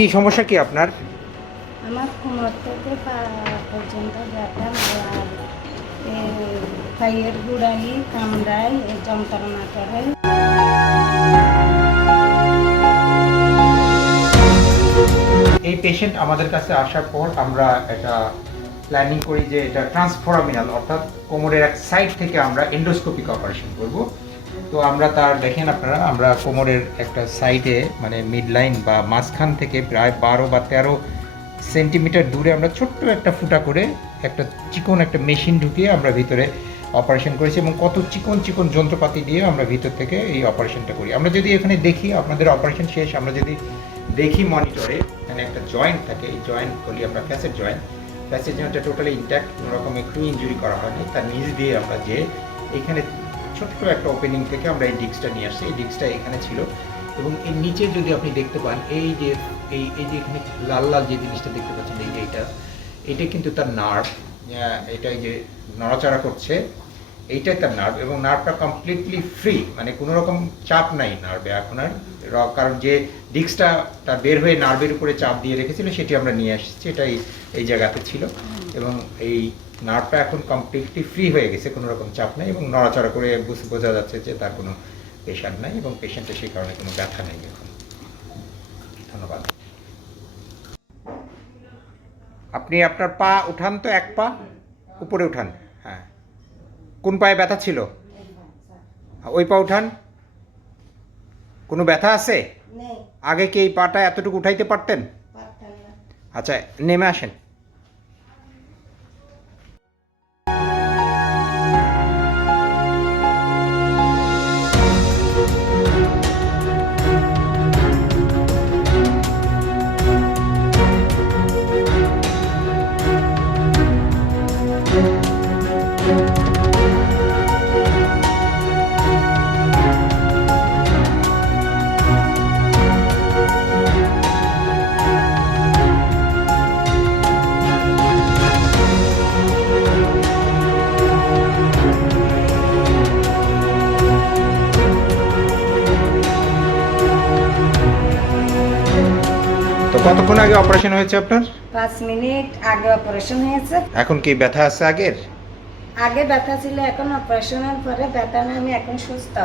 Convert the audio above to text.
কি সমস্যা কি আপনার? আমার কোমর থেকে পা পর্যন্ত ব্যথা আর পায়ের গুড়াই যন্ত্রণা করে। এই পেশেন্ট আমাদের কাছে আসার পর আমরা একটা প্ল্যানিং করি যে এটা ট্রান্সফোরামিনাল অর্থাৎ কোমরের এক সাইড থেকে আমরা এন্ডোস্কোপিক অপারেশন করব। তো আমরা তার, দেখেন আপনারা, আমরা কোমরের একটা সাইডে মানে মিড লাইন বা মাঝখান থেকে প্রায় বারো বা তেরো সেন্টিমিটার দূরে আমরা ছোট্ট একটা ফুটা করে একটা চিকন একটা মেশিন ঢুকিয়ে আমরা ভিতরে অপারেশন করেছি এবং কত চিকন চিকন যন্ত্রপাতি দিয়ে আমরা ভিতর থেকে এই অপারেশনটা করি। আমরা যদি এখানে দেখি, আপনাদের অপারেশন শেষ, আমরা যদি দেখি মনিটরে এখানে একটা জয়েন্ট থাকে, এই জয়েন্ট বলি আমরা ফ্যাসেট জয়েন্ট ফ্যাসেট জয়েন্টটা টোটালি ইন্ট্যাক্ট কোনো রকম একটু ইঞ্জুরি করা হয়নি। তার নিচ দিয়ে আমরা যে এখানে ছোট্ট একটা ওপেনিং থেকে আমরা এই ডিস্কটা নিয়ে আসছি। এই ডিস্কটা এখানে ছিল। এবং এর নিচে যদি আপনি দেখতে পান, এই যে, এই এই যে এখানে লাল লাল যে জিনিসটা দেখতে পাচ্ছেন, এই যে এটা এটা কিন্তু তার নার্ভ এটা এই যে নড়াচড়া করছে, এইটাই তার নার্ভ এবং নার্ভটা কমপ্লিটলি ফ্রি মানে কোনো রকম চাপ নাই নার্ভে এখন আর। কারণ যে ডিস্কটা তার বের হয়ে নার্ভের উপরে চাপ দিয়ে রেখেছিল, সেটি আমরা নিয়ে আসছি এটাই এই জায়গাতে ছিল। এবং এই নার্ভটা এখন কমপ্লিটলি ফ্রি হয়ে গেছে কোনো রকম চাপ নেই এবং নড়াচড়া করে বুঝ- বোঝা যাচ্ছে যে তার কোনো পেশেন্ট নাই এবং পেশেন্টের সেই কারণে কোনো ব্যথা নেই এখন। ধন্যবাদ। আপনি আপনার পা উঠান তো এক পা? উপরে উঠান। হ্যাঁ। কোন পায়ে ব্যথা ছিল? ওই পা উঠান। কোনো ব্যথা আছে? আগে কি এই পাটা এতটুকু উঠাইতে পারতেন? আচ্ছা নেমে আসেন। তো কতক্ষণ আগে অপারেশন হয়েছে আপনার? পাঁচ মিনিট আগে অপারেশন হয়েছে। এখন কি ব্যথা আছে আগের? আগে ব্যথা ছিল এখন অপারেশনের পরে ব্যথা না আমি এখন সুস্থ।